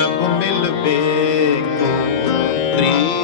ਪ੍ਰਭ ਮਿਲਵੇ ਕੋ ਪ੍ਰੀਤ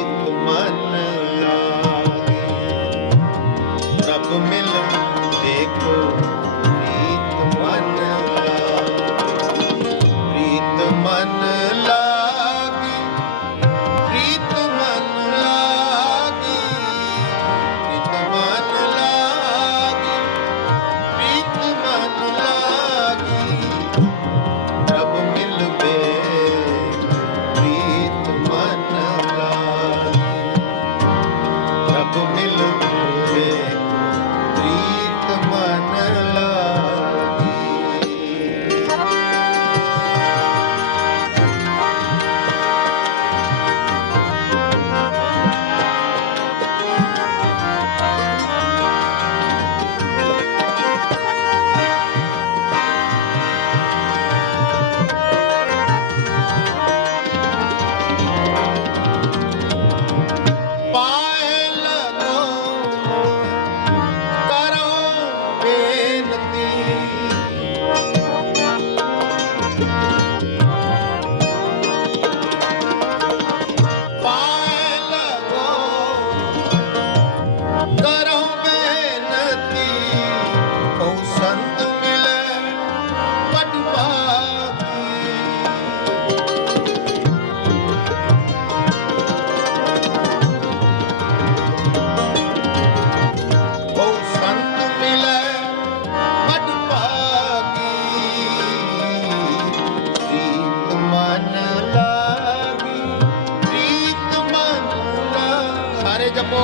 ਨਾਮੇ ਜਪੋ,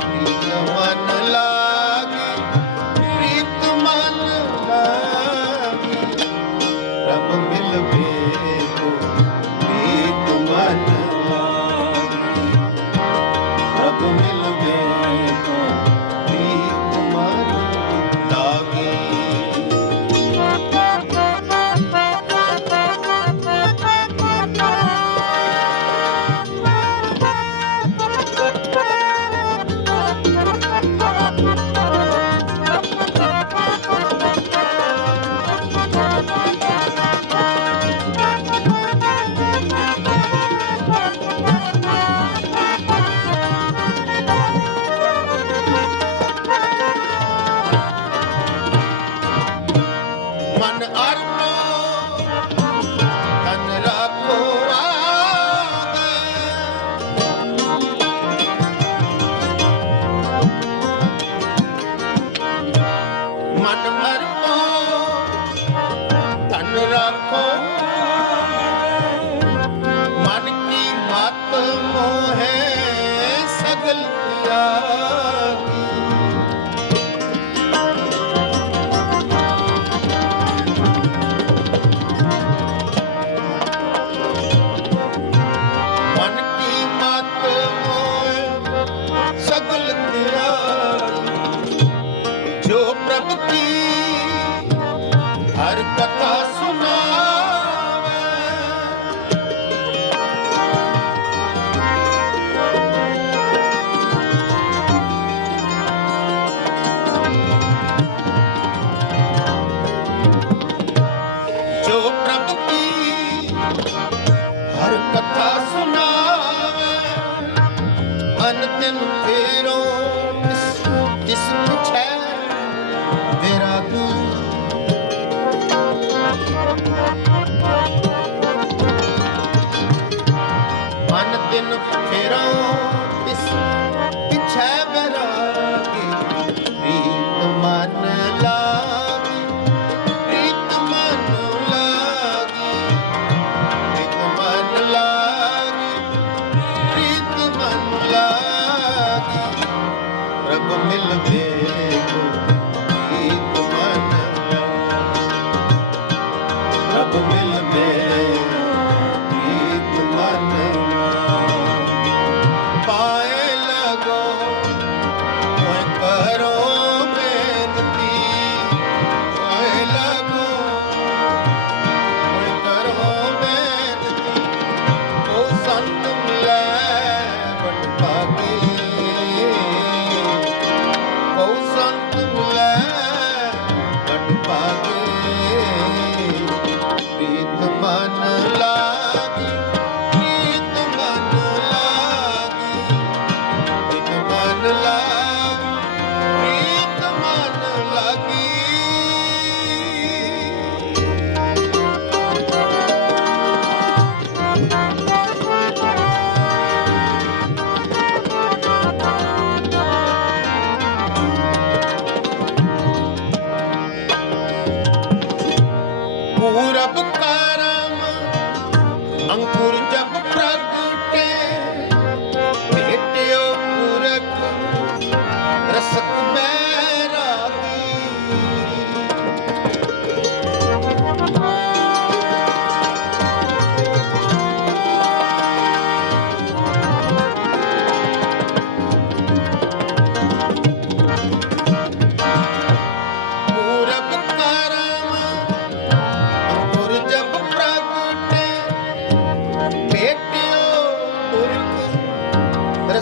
ਪ੍ਰੀਤ ਮਨ ਲਾਗੀ, ਪ੍ਰੀਤ ਮਨ ਲਾਗੀ। ਰਬ ਮਿਲਵੇ ਕੋ ਪ੍ਰੀਤ ਮਨ ਲਾਗੀ। ਰਬ ਮਿਲ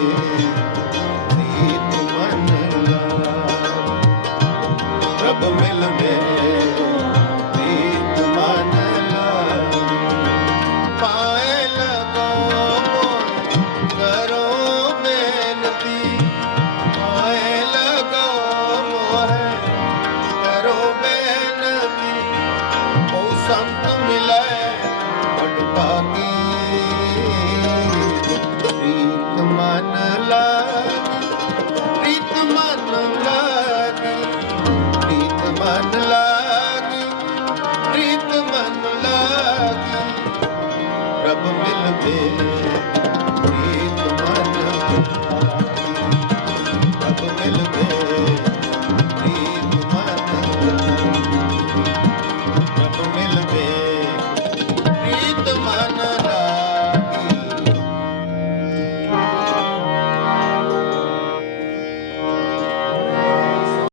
Amém.